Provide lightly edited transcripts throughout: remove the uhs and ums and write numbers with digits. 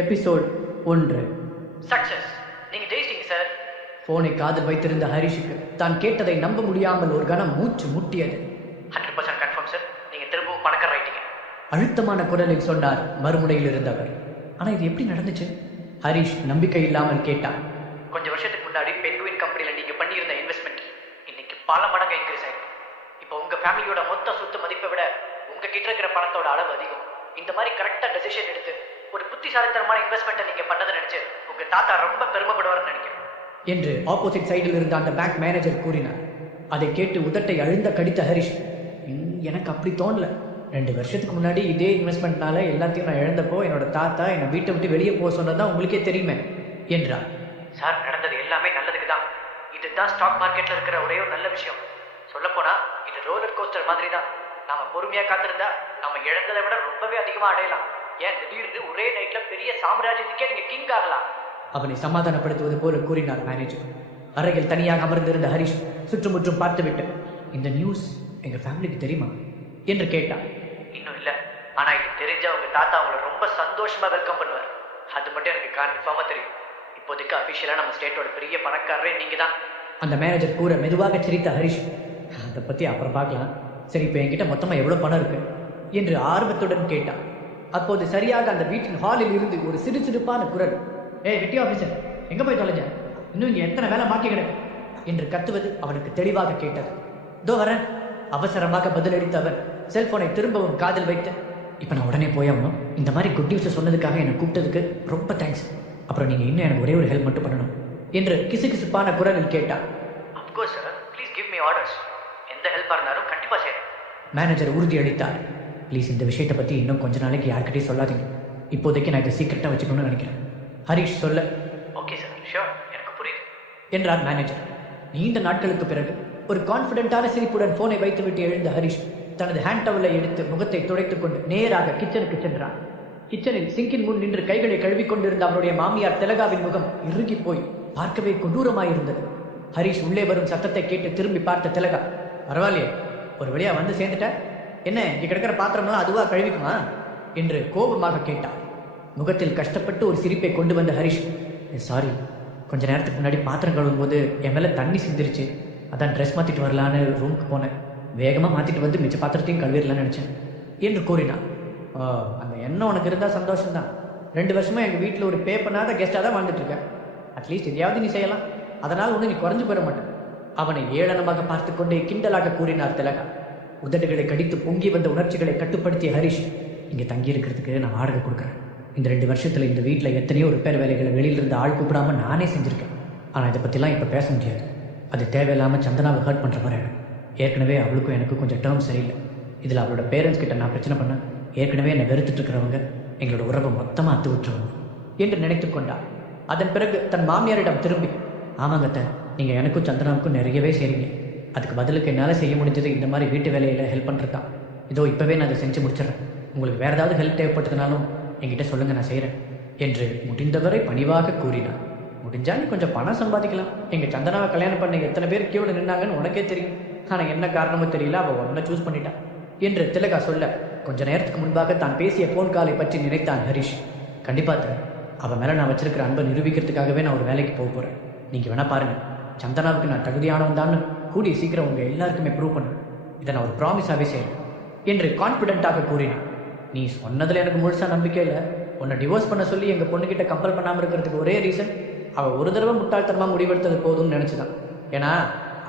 Episode 1. Success. நீங்க ஜெயிச்சிட்டீங்க sir. போனை காதில் வைத்திருந்த ஹரிஷுக்கு தான் கேட்டதை நம்ப முடியாமல் ஒரு கணம் மூச்சு முட்டியது. 100% கன்ஃபார்ம் சார். நீங்க திரும்பவும் பணக்கார ஆயிட்டீங்க. அழுத்தமான குரலில் சொன்னார் மறுமுனையில் இருந்தவர். ஆனா இது எப்படி நடந்துச்சு? ஹரிஷ் நம்பிக்கை இல்லாமல் கேட்டான். கொஞ்சம் வருஷத்துக்கு முன்னாடி பென்குயின் கம்பெனில நீங்க பண்ணியிருந்த இன்வெஸ்ட்மெண்ட் இன்னைக்கு பல மடங்கு இன்க்ரீஸ் ஆயிருக்கு. இப்போ உங்க ஃபேமிலியோட மொத்த சொத்து மதிப்பை விட உங்க கிட்ட இருக்கிற பணத்தோட அளவு அதிகம். இந்த மாதிரி கரெக்டா டெசிஷன் எடுத்து ஒரு புத்திசாலித்தனமான இன்வெஸ்ட்மெண்ட்டை நீங்க பண்ணதை நினைச்சு உங்க தாத்தா ரொம்ப பெருமைப்படுவார்னு நினைக்கிறேன் என்று ஆப்போசிட் சைடில் இருந்த அந்த பேங்க் மேனேஜர் கூறினார். அதை கேட்டு உதட்டை அழுந்த கடித்த ஹரிஷ், எனக்கு அப்படி தோணல. 2 வருஷத்துக்கு முன்னாடி இதே இன்வெஸ்ட்மெண்ட்னால எல்லாத்தையும் நான் இழந்தப்போ என்னோட தாத்தா என்னை வீட்டை விட்டு வெளியே போக சொன்னதான் உங்களுக்கே தெரியுமே என்றார். சார், நடந்தது எல்லாமே நல்லதுக்கு தான். இதுதான் ஸ்டாக் மார்க்கெட்ல இருக்கிற ஒரே ஒரு நல்ல விஷயம். சொல்லப்போனா இது ரோலர் கோஸ்டர் மாதிரி தான். நாம பொறுமையா காத்திருந்தா நம்ம இழந்ததை விட ரொம்பவே அதிகமா அடையலாம். ஏன் திடீர்னு ஒரே நைட்ல பெரிய சாம்ராஜ்யத்துக்கே நீங்க கிங் ஆகலாம். அவனை சமாதானப்படுத்துவது போல கூறினார் மேனேஜர். அறையில் தனியாக அமர்ந்திருந்த ஹரிஷ் சுற்றுமுற்றும் பார்த்துவிட்டு, இந்த நியூஸ் எங்க ஃபேமிலிக்கு தெரியுமா என்று கேட்டார். இன்னும் இல்ல, ஆனா இது தெரிஞ்ச உங்க தாத்தா உங்களை ரொம்ப சந்தோஷமா வெல்கம் பண்ணுவார். அது மட்டும் எனக்கு கன்ஃபார்மா தெரியும். இப்போதைக்கு அபிஷியலா நம்ம ஸ்டேட்டோட பெரிய பணக்காரரே நீங்க தான். அந்த மேனேஜர் கூற மெதுவாக சிரித்த ஹரிஷ், அதை பத்தி அப்புறம் பார்க்கலாம். சரி, இப்போ என்கிட்ட மொத்தமா எவ்வளவு பணம் இருக்கு என்று ஆர்வத்துடன் கேட்டான். அப்போது சரியாக அந்த வீட்டின் ஹாலில் இருந்து ஒரு சிறுசிறுப்பான குரல், ஏய் வெட்டி ஆபீசர், எங்க போய் தொலைஞ்ச? இன்னும் இங்க எத்தனை வேலை மாட்டி கிடக்கு என்று கத்துவது அவனுக்கு தெளிவாக கேட்டது. இதோ வரேன், அவசரமாக பதிலளித்த அவன் செல்போனை திரும்பவும் காதில் வைத்து, இப்ப நான் உடனே போயாகணும். இந்த மாதிரி குட் நியூஸ் சொன்னதுக்காக என்னை கூப்பிட்டதுக்கு ரொம்ப தேங்க்ஸ். அப்புறம் நீங்க இன்னும் எனக்கு ஒரே ஒரு ஹெல்ப் மட்டும் பண்ணணும் என்று கிசுகிசுப்பான குரலில் கேட்டான். Of course sir, please give me orders. எந்த ஹெல்ப்பா இருந்தாலும் கண்டிப்பா செய்யறேன். மேனேஜர் உறுதியளித்தார். ப்ளீஸ் இந்த விஷயத்தை பற்றி இன்னும் கொஞ்ச நாளைக்கு யார்கிட்டையும் சொல்லாதீங்க. இப்போதைக்கு நான் இதை சீக்கிரட்டாக வச்சுக்கணும்னு நினைக்கிறேன். ஹரிஷ் சொல்ல, ஓகே சார், ஷியோர், எனக்கு புரியுது என்றார் மேனேஜர். நீண்ட நாட்களுக்கு பிறகு ஒரு கான்ஃபிடென்ட்டான சிரிப்புடன் போனை வைத்துவிட்டு எழுந்த ஹரிஷ் தனது ஹேண்ட் டவலை எடுத்து முகத்தை துடைத்துக் கொண்டு நேராக கிச்சனுக்கு சென்றான். கிச்சனில் சிங்கின் முன் நின்று கைகளை கழுவிக் கொண்டிருந்த அவனுடைய மாமியார் திலகாவின் முகம் இறுகி போய் பார்க்கவே கொடூரமாயிருந்தது. ஹரிஷ் உள்ளே வரும் சத்தத்தை கேட்டு திரும்பி பார்த்த திலகா, பரவாயில்லையே, ஒரு வழியா வந்து சேர்ந்துட்ட, என்ன இங்க கிடக்கிற பாத்திரம்லாம் அதுவா கழுவிக்குமா என்று கோபமாக கேட்டார். முகத்தில் கஷ்டப்பட்டு ஒரு சிரிப்பை கொண்டு வந்த ஹரிஷ், சாரி, கொஞ்ச நேரத்துக்கு முன்னாடி பாத்திரம் கழுவும் போது என் மேலே தண்ணி சிந்திருச்சு. அதான் ட்ரெஸ் மாற்றிட்டு வரலான்னு ரூமுக்கு போனேன். வேகமாக மாற்றிட்டு வந்து மிச்ச பாத்திரத்தையும் கழுவிடலான்னு நினச்சேன் என்று கூறினான். அந்த எண்ணம் உனக்கு இருந்தால் சந்தோஷம்தான். 2 வருஷமா எங்கள் வீட்டில் ஒரு பே பண்ணாத கெஸ்டாக தான் வாழ்ந்துட்டு இருக்கேன். அட்லீஸ்ட் எதையாவது நீ செய்யலாம். அதனால் ஒன்று நீ குறைஞ்சு போயிட மாட்டேன். அவனை ஏளனமாக பார்த்து கொண்டே கிண்டலாக கூறினார் திலகா. உதடுகளை கடித்து பொங்கி வந்த உணர்ச்சிகளை கட்டுப்படுத்திய ஹரிஷ், இங்கே தங்கி இருக்கிறதுக்கு நான் வாடகை கொடுக்குறேன். இந்த 2 வருஷத்தில் இந்த வீட்டில் எத்தனையோ ரிப்பேர் வேலைகளை வெளியிலிருந்து ஆள் கூப்பிடாம நானே செஞ்சுருக்கேன். ஆனால் இதை பற்றிலாம் இப்போ பேச முடியாது. அது தேவையில்லாமல் சந்தனாவை ஹர்ட் பண்ணுற மாதிரி ஆகிடும். ஏற்கனவே அவளுக்கும் எனக்கு கொஞ்சம் டேர்ம் சரியில்லை. இதில் அவளோட பேரண்ட்ஸ் கிட்ட நான் பிரச்சனை பண்ணேன். ஏற்கனவே என்னை வெறுத்துட்டு இருக்கிறவங்க எங்களோட உறவை மொத்தமாக அத்து விட்டுருவாங்க என்று நினைத்து கொண்டார். அதன் பிறகு தன் மாமியாரிடம் திரும்பி, ஆமாங்கத்த, நீங்கள் எனக்கும் சந்தனாவுக்கும் நிறையவே செய்றீங்க. அதுக்கு பதிலுக்கு என்னால் செய்ய முடிஞ்சது இந்த மாதிரி வீட்டு வேலையில் ஹெல்ப் பண்ணுறதான். இதோ இப்போவே நான் அதை செஞ்சு முடிச்சிடறேன். உங்களுக்கு வேறு ஏதாவது ஹெல்ப் தேவைப்பட்டதுனாலும் என்கிட்ட சொல்லுங்கள், நான் செய்கிறேன் என்று முடிந்தவரை பணிவாக கூறினார். முடிஞ்சா நீ கொஞ்சம் பணம் சம்பாதிக்கலாம். எங்கள் சந்தனாவை கல்யாணம் பண்ண எத்தனை பேர் கீழே நின்னாங்கன்னு உனக்கே தெரியும். ஆனால் என்ன காரணமோ தெரியல, அவள் ஒன்றை சூஸ் பண்ணிட்டான் என்று திலகா சொல்ல, கொஞ்ச நேரத்துக்கு முன்பாக தான் பேசிய ஃபோன் காலை பற்றி நினைத்தான் ஹரிஷ். கண்டிப்பாக அவன் மேலே நான் வச்சிருக்கிற அன்பை நிரூபிக்கிறதுக்காகவே நான் ஒரு வேலைக்கு போக போகிறேன். நீங்கள் வேணா பாருங்கள், சந்தனாவுக்கு நான் தகுதியானவன் தான் கூடிய சீக்கிரம் உங்கள் எல்லாருக்குமே ப்ரூவ் பண்ணுவேன். இதை நான் ஒரு ப்ராமிஸாகவே செய்கிறேன் என்று கான்ஃபிடென்ட்டாக கூறினான். நீ சொன்னதில் எனக்கு முழுசாக நம்பிக்கை இல்லை. உன்னை டிவோர்ஸ் பண்ண சொல்லி எங்கள் பொண்ணுக்கிட்ட கம்பல் பண்ணாமல் இருக்கிறதுக்கு ஒரே ரீசன், அவள் ஒரு தடவை முட்டாள்தனமாக முடிவெடுத்தது போதும்னு நினச்சிதான். ஏன்னா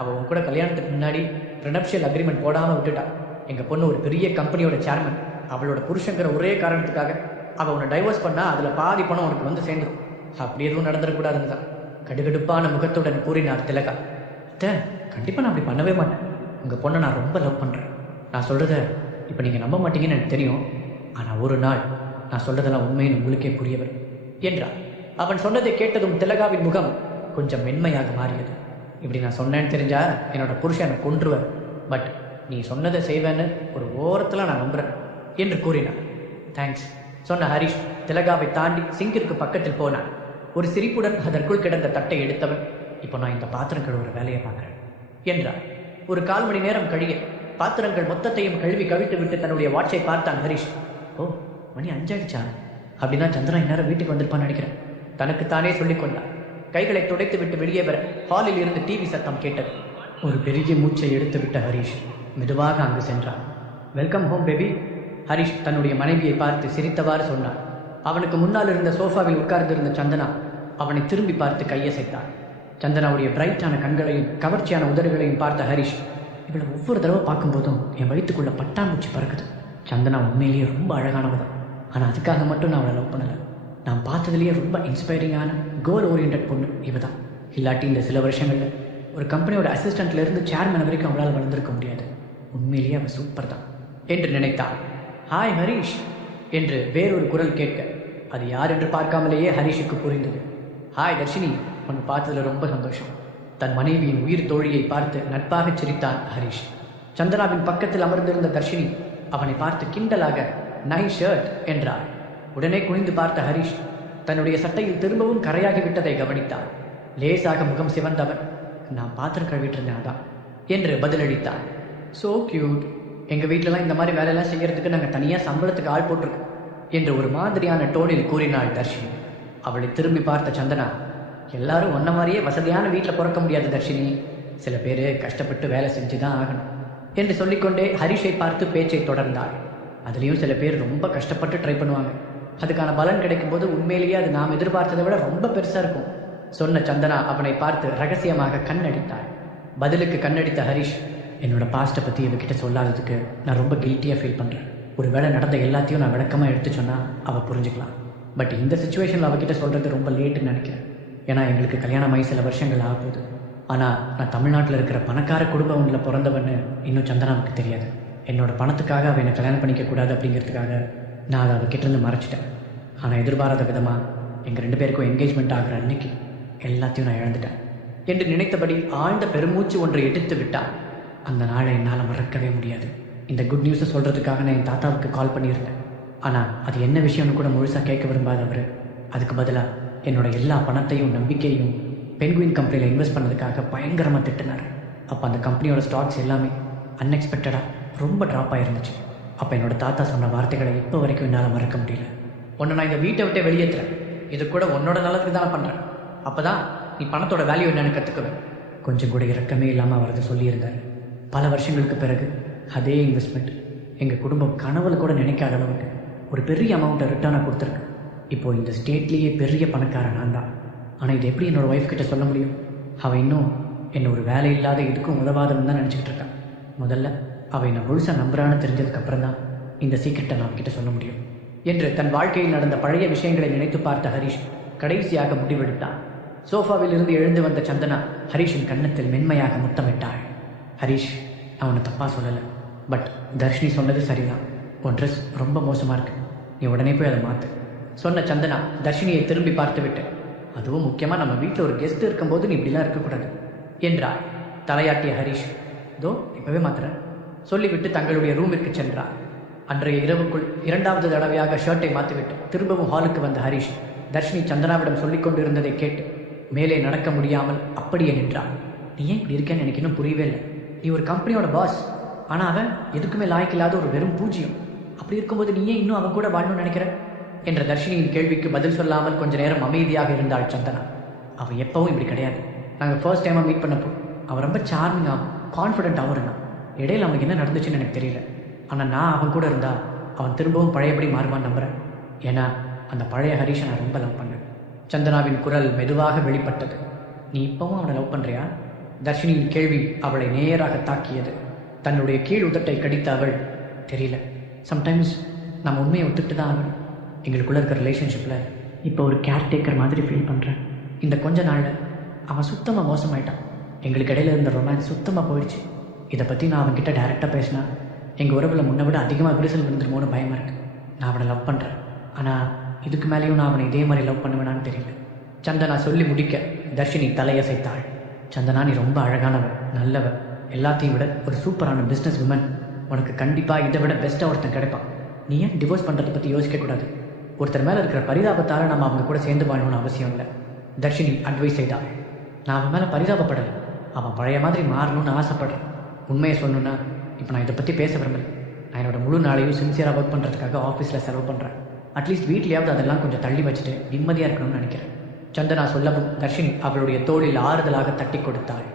அவள் உன் கூட கல்யாணத்துக்கு முன்னாடி ப்ரெனப்ஷியல் அக்ரிமெண்ட் போடாமல் விட்டுட்டா. எங்கள் பொண்ணு ஒரு பெரிய கம்பெனியோட சேர்மன். அவளோட புருஷங்கிற ஒரே காரணத்துக்காக அவள் உன்னை டைவர்ஸ் பண்ணால் அதில் பாதி பணம் உனக்கு வந்து சேர்ந்துடும். அப்படி எதுவும் நடந்துடக்கூடாதுன்னு தான் கடுகடுப்பான முகத்துடன் கூறினார் திலகா. கண்டிப்பாக நான் அப்படி பண்ணவே மாட்டேன். உங்கள் பொண்ணை நான் ரொம்ப லவ் பண்ணுறேன். நான் சொல்கிறத இப்போ நீங்கள் நம்ப மாட்டீங்கன்னு எனக்கு தெரியும். ஆனால் ஒரு நாள் நான் சொல்கிறதெல்லாம் உண்மைன்னு உங்களுக்கே புரியவர் என்றார். அவன் சொன்னதை கேட்டதும் திலகாவின் முகம் கொஞ்சம் மென்மையாக மாறியது. இப்படி நான் சொன்னேன்னு தெரிஞ்சா என்னோட புருஷனை கொன்றுவர். பட் நீ சொன்னதை செய்வேன்னு ஒரு ஓரத்தில் நான் நம்புகிறேன் என்று கூறினார். தேங்க்ஸ் சொன்ன ஹரிஷ் திலகாவை தாண்டி சிங்கிற்கு பக்கத்தில் போனான். ஒரு சிரிப்புடன் அதற்குள் கிடந்த தட்டை எடுத்தவன், இப்போ நான் இந்த பாத்திரம் கழுவுற வேலையை பார்க்குறேன் என்றார். ஒரு 1/4 மணி நேரம் கழிய பாத்திரங்கள் மொத்தத்தையும் கழுவி கவிட்டு விட்டு தன்னுடைய வாட்சை பார்த்தான் ஹரிஷ். ஓ, மணி 5 ஆயிடுச்சா அப்படின்னா சந்திரா இந்நேரம் வீட்டுக்கு வந்திருப்பான்னு நினைக்கிறேன். தனக்குத்தானே சொல்லிக் கொண்டார். கைகளை துடைத்து விட்டு வெளியே வர ஹாலில் இருந்து டிவி சத்தம் கேட்டது. ஒரு பெரிய மூச்சை எடுத்து விட்ட ஹரிஷ் மெதுவாக அங்கு சென்றான். Welcome home baby. ஹரிஷ் தன்னுடைய மனைவியை பார்த்து சிரித்தவாறு சொன்னான். அவனுக்கு முன்னால் இருந்த சோஃபாவில் உட்கார்ந்திருந்த சந்தனா அவனை திரும்பி பார்த்து கையசைத்தான். சந்தனாவுடைய பிரைட்டான கண்களையும் கவர்ச்சியான உதடுகளையும் பார்த்த ஹரிஷ், இவளை ஒவ்வொரு தடவை பார்க்கும்போதும் என் வயிற்றுக்குள்ள பட்டாம்பூச்சி பறக்குது. சந்தனா உண்மையிலேயே ரொம்ப அழகானவ தான். ஆனால் அதுக்காக மட்டும் நான் அவளை லவ் பண்ணலை. நான் பார்த்ததுலேயே ரொம்ப இன்ஸ்பைரிங்கான கோல் ஓரியன்ட் பொண்ணு இவ தான். இல்லாட்டி இந்த சில வருஷங்களில் ஒரு கம்பெனியோட அசிஸ்டண்ட்லேருந்து சேர்மேன் வரைக்கும் அவளால் வளர்ந்துருக்க முடியாது. உண்மையிலேயே அவள் சூப்பர் தான் என்று நினைத்தான். ஹாய் ஹரிஷ் என்று வேறொரு குரல் கேட்க அது யார் என்று பார்க்காமலேயே ஹரிஷுக்கு புரிந்தது. ஹாய் தர்ஷினி, உன்னை பார்த்ததில் ரொம்ப சந்தோஷம். தன் மனைவியின் உயிர் தோழியை பார்த்து நட்பாக சிரித்தான் ஹரிஷ். சந்தனாவின் பக்கத்தில் அமர்ந்திருந்த தர்ஷினி அவனை பார்த்து கிண்டலாக நைஸ் ஷர்ட் என்றார். உடனே குனிந்து பார்த்த ஹரிஷ் தன்னுடைய சட்டையில் திரும்பவும் கரையாகிவிட்டதை கவனித்தார். லேசாக முகம் சிவந்தவன், நான் பாத்திரம் கழுவிட்டு இருந்தேன் அதான் என்று பதிலளித்தான். So cute. எங்கள் வீட்டிலலாம் இந்த மாதிரி வேலையெல்லாம் செய்யறதுக்கு நாங்கள் தனியாக சம்பளத்துக்கு ஆள் போட்டிருக்கோம் என்று ஒரு மாதிரியான டோனில் கூறினாள் தர்ஷினி. அவளை திரும்பி பார்த்த சந்தனா, எல்லாரும் ஒன்ன மாதிரியே வசதியான வீட்டில் பிறக்க முடியாது தர்ஷினி, சில பேர் கஷ்டப்பட்டு வேலை செஞ்சு தான் ஆகணும் என்று சொல்லிக்கொண்டே ஹரிஷை பார்த்து பேச்சை தொடர்ந்தாள். அதுலேயும் சில பேர் ரொம்ப கஷ்டப்பட்டு ட்ரை பண்ணுவாங்க. அதுக்கான பலன் கிடைக்கும்போது உண்மையிலேயே அது நாம் எதிர்பார்த்ததை விட ரொம்ப பெருசாக இருக்கும் சொன்ன சந்தனா அவனை பார்த்து ரகசியமாக கண்ணடித்தாள். பதிலுக்கு கண்ணடித்த ஹரிஷ், என்னோட பாஸ்ட்டை பற்றி இவகிட்ட சொல்லாததுக்கு நான் ரொம்ப கில்ட்டியாக ஃபீல் பண்ணுறேன். ஒரு வேளை நடந்த எல்லாத்தையும் நான் விளக்கமாக எடுத்து சொன்னால் அவள் புரிஞ்சுக்கலாம். பட் இந்த சுச்சுவேஷனில் அவகிட்ட சொல்கிறது ரொம்ப லேட்டுன்னு நினைக்கிறேன். ஏன்னா எங்களுக்கு கல்யாணமாகி சில வருஷங்கள் ஆகுது. ஆனால் நான் தமிழ்நாட்டில் இருக்கிற பணக்கார குடும்பம் ஒன்றில் பிறந்தவன்னு இன்னும் சந்தனாவுக்கு தெரியாது. என்னோட பணத்துக்காக அவள் என்னை கல்யாணம் பண்ணிக்கக்கூடாது அப்படிங்கிறதுக்காக நான் அதை அவகிட்டேருந்து மறைச்சிட்டேன். ஆனால் எதிர்பாராத விதமாக எங்கள் 2 பேருக்கும் என்கேஜ்மெண்ட் ஆகிற அன்னைக்கு எல்லாத்தையும் நான் இழந்துட்டேன் என்று நினைத்தபடி ஆழ்ந்த பெருமூச்சு ஒன்றை எடுத்து விட்டான். அந்த நாளை என்னால் மறக்கவே முடியாது. இந்த குட் நியூஸை சொல்கிறதுக்காக நான் என் தாத்தாவுக்கு கால் பண்ணியிருந்தேன். ஆனால் அது என்ன விஷயம்னு கூட முழுசாக கேட்க விரும்பாத அவர் அதுக்கு பதிலாக என்னோட எல்லா பணத்தையும் நம்பிக்கையும் பென்குயின் கம்பெனியில் இன்வெஸ்ட் பண்ணதுக்காக பயங்கரமாக திட்டினார். அப்போ அந்த கம்பெனியோட ஸ்டாக்ஸ் எல்லாமே அன்எக்ஸ்பெக்டடாக ரொம்ப ட்ராப் ஆகிருந்துச்சு. அப்போ என்னோட தாத்தா சொன்ன வார்த்தைகளை இப்போ வரைக்கும் என்னால் மறக்க முடியல. உன்னை நான் இந்த வீட்டை விட்டே வெளியேற்றுறேன். இது கூட உன்னோட நல்லதுக்கு தானே பண்ணுறேன். அப்போ தான் நீ பணத்தோட வேல்யூ என்னன்னு கற்றுக்குவேன். கொஞ்சம் கூட இறக்கமே இல்லாமல் அவர் அதை சொல்லியிருந்தார். பல வருஷங்களுக்கு பிறகு அதே இன்வெஸ்ட்மெண்ட் எங்கள் குடும்பம் கனவுல கூட நினைக்காத அளவுக்கு ஒரு பெரிய அமௌண்ட்டை ரிட்டர்னாக கொடுத்துருக்கு. இப்போது இந்த ஸ்டேட்லேயே பெரிய பணக்காரன் நான் தான். ஆனால் இது எப்படி என்னோடய ஒய்ஃப் கிட்ட சொல்ல முடியும்? அவள் இன்னும் என்னை ஒரு வேலை இல்லாத இதுக்கும் உதவாதன்னு தான் நினச்சிக்கிட்டு இருக்கான். முதல்ல அவள் என்னை முழுசாக நம்புறான்னு தெரிஞ்சதுக்கப்புறம் தான் இந்த சீக்கிரட்டை நான் அவகிட்ட சொல்ல முடியும் என்று தன் வாழ்க்கையில் நடந்த பழைய விஷயங்களை நினைத்து பார்த்த ஹரிஷ் கடைசியாக முடிவெடுத்தான். சோஃபாவில் இருந்து எழுந்து வந்த சந்தனா ஹரிஷின் கன்னத்தில் மென்மையாக முத்தமிட்டாள். ஹரிஷ், நான் உன்னை தப்பாக சொல்லலை. பட் தர்ஷினி சொன்னது சரிதான். உன் ட்ரெஸ் ரொம்ப மோசமாக இருக்கு. நீ உடனே போய் அதை மாற்று சொன்ன சந்தனா தர்ஷினியை திரும்பி பார்த்து விட்டு, அதுவும் முக்கியமாக நம்ம வீட்டில் ஒரு கெஸ்ட் இருக்கும்போது நீ இப்படிலாம் இருக்கக்கூடாது என்றார். தலையாட்டிய ஹரிஷ், இதோ இப்போவே மாத்திரேன் சொல்லிவிட்டு தங்களுடைய ரூமிற்கு சென்றார். அன்றைய இரவுக்குள் 2வது தடவையாக ஷர்ட்டை மாற்றிவிட்டு திரும்பவும் ஹாலுக்கு வந்த ஹரிஷ் தர்ஷினி சந்தனாவிடம் சொல்லிக் கொண்டிருந்ததை கேட்டு மேலே நடக்க முடியாமல் அப்படியே நின்றான். நீ ஏன் இப்படி இருக்கேன்னு எனக்கு இன்னும் புரியவே இல்லை. நீ ஒரு கம்பெனியோட பாஸ், ஆனால் அவன் எதுக்குமே லாய்க்கில்லாத ஒரு வெறும் பூஜ்யம். அப்படி இருக்கும்போது நீ ஏன் இன்னும் அவன் கூட வாழணும்னு நினைக்கிற என்ற தர்ஷினியின் கேள்விக்கு பதில் சொல்லாமல் கொஞ்ச நேரம் அமைதியாக இருந்தாள் சந்தனா. அவன் எப்பவும் இப்படி கிடையாது. நாங்கள் ஃபர்ஸ்ட் டைமாக மீட் பண்ணப்போ அவன் ரொம்ப சார்மிங்காகவும் கான்ஃபிடென்ட்டாகவும் இருந்தான். இடையில் அவனுக்கு என்ன நடந்துச்சுன்னு எனக்கு தெரியல. ஆனால் நான் அவன் கூட இருந்தால் அவன் திரும்பவும் பழையபடி மாறுவான்னு நம்புகிறேன். ஏன்னா அந்த பழைய ஹரிஷை நான் ரொம்ப லவ் பண்ணேன். சந்தனாவின் குரல் மெதுவாக வெளிப்பட்டது. நீ இப்போவும் அவனை லவ் பண்ணுறியா? தர்ஷினியின் கேள்வி அவளை நேராக தாக்கியது. தன்னுடைய கீழ் உதட்டை கடித்த அவள், தெரியல, சம்டைம்ஸ் நம்ம உண்மையை ஒத்துக்கிட்டு தான் ஆகணும். எங்களுக்குள்ளே இருக்கிற ரிலேஷன்ஷிப்பில் இப்போ ஒரு கேர்டேக்கர் மாதிரி ஃபீல் பண்ணுறேன். இந்த கொஞ்ச நாளில் அவன் சுத்தமாக மோசமாயிட்டான். எங்களுக்கு இடையில இருந்த ரொமான்ஸ் சுத்தமாக போயிடுச்சு. இதை பற்றி நான் அவன்கிட்ட டைரெக்டாக பேசினா எங்கள் உறவில் முன்னை விட அதிகமாக விரிசல் விழுந்துருமோன்னு பயமாக இருக்குது. நான் அவனை லவ் பண்ணுறேன். ஆனால் இதுக்கு மேலேயும் நான் அவனை இதே மாதிரி லவ் பண்ணுவேனான்னு தெரியல. சந்தனா சொல்லி முடிக்க தர்ஷினி தலையசைத்தாள். சந்தனா, நீ ரொம்ப அழகானவள், நல்லவள், எல்லாத்தையும் விட ஒரு சூப்பரான பிஸ்னஸ் உமன். உனக்கு கண்டிப்பாக இதை விட பெஸ்ட்டாக ஒருத்தன் கிடைப்பான். நீ ஏன் டிவோர்ஸ் பண்ணுறதை பற்றி யோசிக்கக்கூடாது. ஒருத்தர் மேலே இருக்கிற பரிதாபத்தால் நம்ம அவங்க கூட சேர்ந்து வாழணும்னு அவசியம் இல்லை. தர்ஷினி அட்வைஸ் செய்தாள். நான் அவன் மேலே பரிதாபப்படலை. அவன் பழைய மாதிரி மாறணும்னு ஆசைப்படுறேன். உண்மையை சொல்லணுன்னா இப்போ நான் இதை பற்றி பேச விரும்பலை. நான் என்னோடய முழு நாளையும் சின்சியராக ஒர்க் பண்ணுறதுக்காக ஆஃபீஸில் செலவு பண்ணுறேன். அட்லீஸ்ட் வீட்லேயாவது அதெல்லாம் கொஞ்சம் தள்ளி வச்சுட்டு நிம்மதியாக இருக்கணும்னு நினைக்கிறேன். சந்தனா சொல்லவும் தர்ஷினி அவளுடைய தோளில் ஆறுதலாக தட்டி கொடுத்தாள்.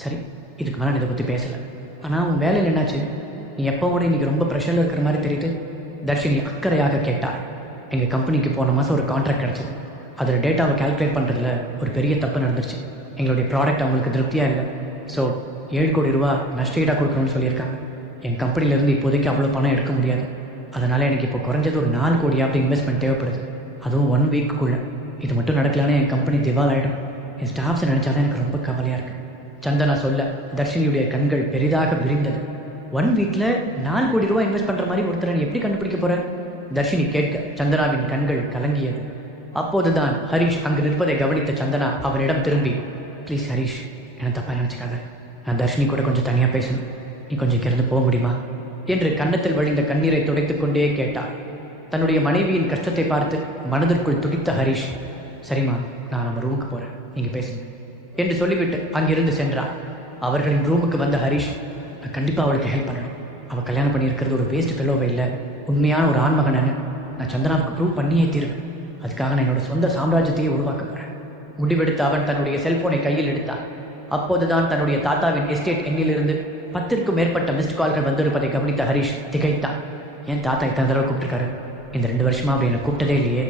சரி, இதுக்கு மேலே இதை பற்றி பேசலை. ஆனால் உன் வேலையில் என்னாச்சு? நீ எப்போ கூட இன்றைக்கி ரொம்ப ப்ரெஷரில் இருக்கிற மாதிரி தெரியுது. தர்ஷினி அக்கறையாக கேட்டாள். எங்கள் கம்பெனிக்கு போன மாதம் ஒரு கான்ட்ராக்ட் கிடச்சிது. அதில் டேட்டாவை கால்குலேட் பண்ணுறதுல ஒரு பெரிய தப்பு நடந்துருச்சு. எங்களுடைய ப்ராடக்ட் அவங்களுக்கு திருப்தியாக இல்லை. ஸோ 7 கோடி ரூபா நஷ்டஈடாக கொடுக்கணும்னு சொல்லியிருக்காங்க. என் கம்பெனிலேருந்து இப்போதைக்கு அவ்வளோ பணம் எடுக்க முடியாது. அதனால் எனக்கு இப்போ குறைஞ்சது ஒரு 4 கோடியாவது இன்வெஸ்ட்மெண்ட் தேவைப்படுது, அதுவும் 1 வீக்குக்குள்ளே. இது மட்டும் நடக்கலான்னு என் கம்பெனி திவால் ஆகிடும். என் ஸ்டாஃப்ஸை நினச்சாதான் எனக்கு ரொம்ப கவலையாக இருக்குது. சந்தனா சொல்ல தர்ஷினியுடைய கண்கள் பெரிதாக விரிந்தது. 1 வீக்கில் 4 கோடி ரூபா இன்வெஸ்ட் பண்ணுற மாதிரி ஒருத்தரை நீ எப்படி கண்டுபிடிக்க போகிற? தர்ஷினி கேட்க சந்தனாவின் கண்கள் கலங்கியது. அப்போதுதான் ஹரிஷ் அங்கு நிற்பதை கவனித்த சந்தனா அவனிடம் திரும்பி, ப்ளீஸ் ஹரிஷ், எனக்கு தப்பாக நினச்சிக்காத. நான் தர்ஷினி கூட கொஞ்சம் தனியாக பேசணும். நீ கொஞ்சம் இங்கிருந்து போக முடியுமா என்று கன்னத்தில் வழிந்த கண்ணீரை துடைத்து கொண்டே கேட்டாள். தன்னுடைய மனைவியின் கஷ்டத்தை பார்த்து மனதிற்குள் துடித்த ஹரிஷ், சரிம்மா, நான் நம்ம ரூமுக்கு போகிறேன், நீங்கள் பேசுங்க என்று சொல்லிவிட்டு அங்கிருந்து சென்றான். அவர்களின் ரூமுக்கு வந்த ஹரிஷ், நான் கண்டிப்பாக அவளுக்கு ஹெல்ப் பண்ணணும். அவள் கல்யாணம் பண்ணியிருக்கிறது ஒரு வேஸ்ட் ஃபெல்லோவே இல்லை, உண்மையான ஒரு ஆண்மகனன்னு நான் சந்தனாவுக்கு ப்ரூவ் பண்ணியே தீருவேன். அதுக்காக நான் என்னோட சொந்த சாம்ராஜ்யத்தையே உருவாக்க போகிறேன். முடிவெடுத்து அவன் தன்னுடைய செல்போனை கையில் எடுத்தான். அப்போதுதான் தன்னுடைய தாத்தாவின் எஸ்டேட் எண்ணிலிருந்து 10க்கும் மேற்பட்ட மிஸ்ட் கால்கள் வந்திருப்பதை கவனித்த ஹரிஷ் திகைத்தான். ஏன் தாத்தா இத்தனை தடவை கூப்பிட்டுருக்காரு? இந்த 2 வருஷமாக அவர் என்னை கூப்பிட்டதே இல்லையே.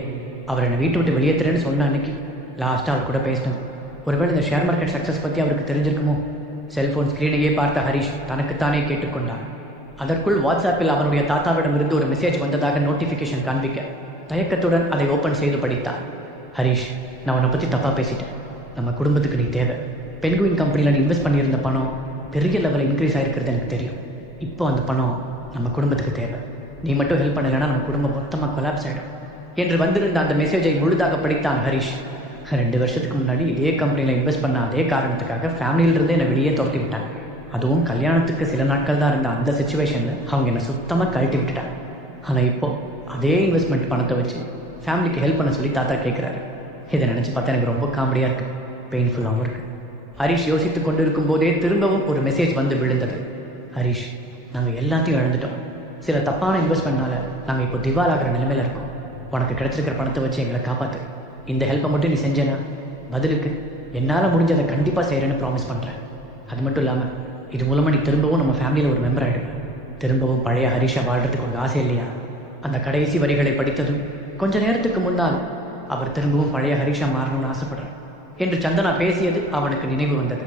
அவர் என்னை வீட்டை விட்டு வெளியேற்றுறேன்னு சொன்ன அன்னைக்கு லாஸ்ட்டாக அவர் கூட பேசினோம். ஒருவேளை இந்த ஷேர் மார்க்கெட் சக்ஸஸ் பற்றி அவருக்கு தெரிஞ்சிருக்குமோ? செல்போன் ஸ்க்ரீனையே பார்த்த ஹரிஷ் தனக்குத்தானே கேட்டுக்கொண்டான். அதற்குள் வாட்ஸ்அப்பில் அவனுடைய தாத்தாவிடமிருந்து ஒரு மெசேஜ் வந்ததாக நோட்டிஃபிகேஷன் காண்பிக்க தயக்கத்துடன் அதை ஓப்பன் செய்து படித்தான். ஹரிஷ், நான் உன்னை பற்றி தப்பாக பேசிட்டேன். நம்ம குடும்பத்துக்கு நீ தேவை. பென்குயின் கம்பெனியில் நீ இன்வெஸ்ட் பண்ணியிருந்த பணம் பெரிய லெவலில் இன்க்ரீஸ் ஆகிருக்கிறது எனக்கு தெரியும். இப்போ அந்த பணம் நம்ம குடும்பத்துக்கு தேவை. நீ மட்டும் ஹெல்ப் பண்ணலைன்னா நம்ம குடும்பம் மொத்தமாக கொலாப்ஸ் ஆகிடும் என்று வந்திருந்த அந்த மெசேஜை முழுதாக படித்தான் ஹரிஷ். 2 வருஷத்துக்கு முன்னாடி இதே கம்பெனியில் இன்வெஸ்ட் பண்ண அதே காரணத்துக்காக ஃபேமிலியிலிருந்து என்னை வெளியே துரத்தி விட்டாங்க. அதுவும் கல்யாணத்துக்கு சில நாட்கள் தான் இருந்த அந்த சிச்சுவேஷனில் அவங்க என்னை சுத்தமாக கழட்டி விட்டுட்டாங்க. ஆனால் இப்போது அதே இன்வெஸ்ட்மெண்ட் பணத்தை வச்சு ஃபேமிலிக்கு ஹெல்ப் பண்ண சொல்லி தாத்தா கேட்குறாரு. இதை நினச்சி பார்த்தா எனக்கு ரொம்ப காமெடியாக இருக்குது, பெயின்ஃபுல்லாகவும் இருக்குது. ஹரிஷ் யோசித்து கொண்டிருக்கும் போதே திரும்பவும் ஒரு மெசேஜ் வந்து விழுந்தது. ஹரிஷ், நாங்கள் எல்லாத்தையும் இழந்துட்டோம். சில தப்பான இன்வெஸ்ட்மெண்ட்னால நாங்கள் இப்போ திவால் ஆகிற நிலைமையில் இருக்கோம். உனக்கு கிடச்சிருக்கிற பணத்தை வச்சு எங்களை காப்பாற்று. இந்த ஹெல்ப்பை மட்டும் நீ செஞ்சேன்னா பதிலுக்கு என்னால் முடிஞ்சதை கண்டிப்பாக செய்கிறேன்னு ப்ராமிஸ் பண்ணுறேன். அது மட்டும் இல்லாமல் இது மூலமாக நீ திரும்பவும் நம்ம ஃபேமிலியில் ஒரு மெம்பர் ஆகிடுவேன். திரும்பவும் பழைய ஹரிஷா வாழ்கிறதுக்கு உங்கள் ஆசை இல்லையா? அந்த கடைசி வரிகளை படித்ததும் கொஞ்ச நேரத்துக்கு முன்னால் அவர் திரும்பவும் பழைய ஹரிஷா மாறணும்னு ஆசைப்படுறேன் என்று சந்தனா பேசியது அவனுக்கு நினைவு வந்தது.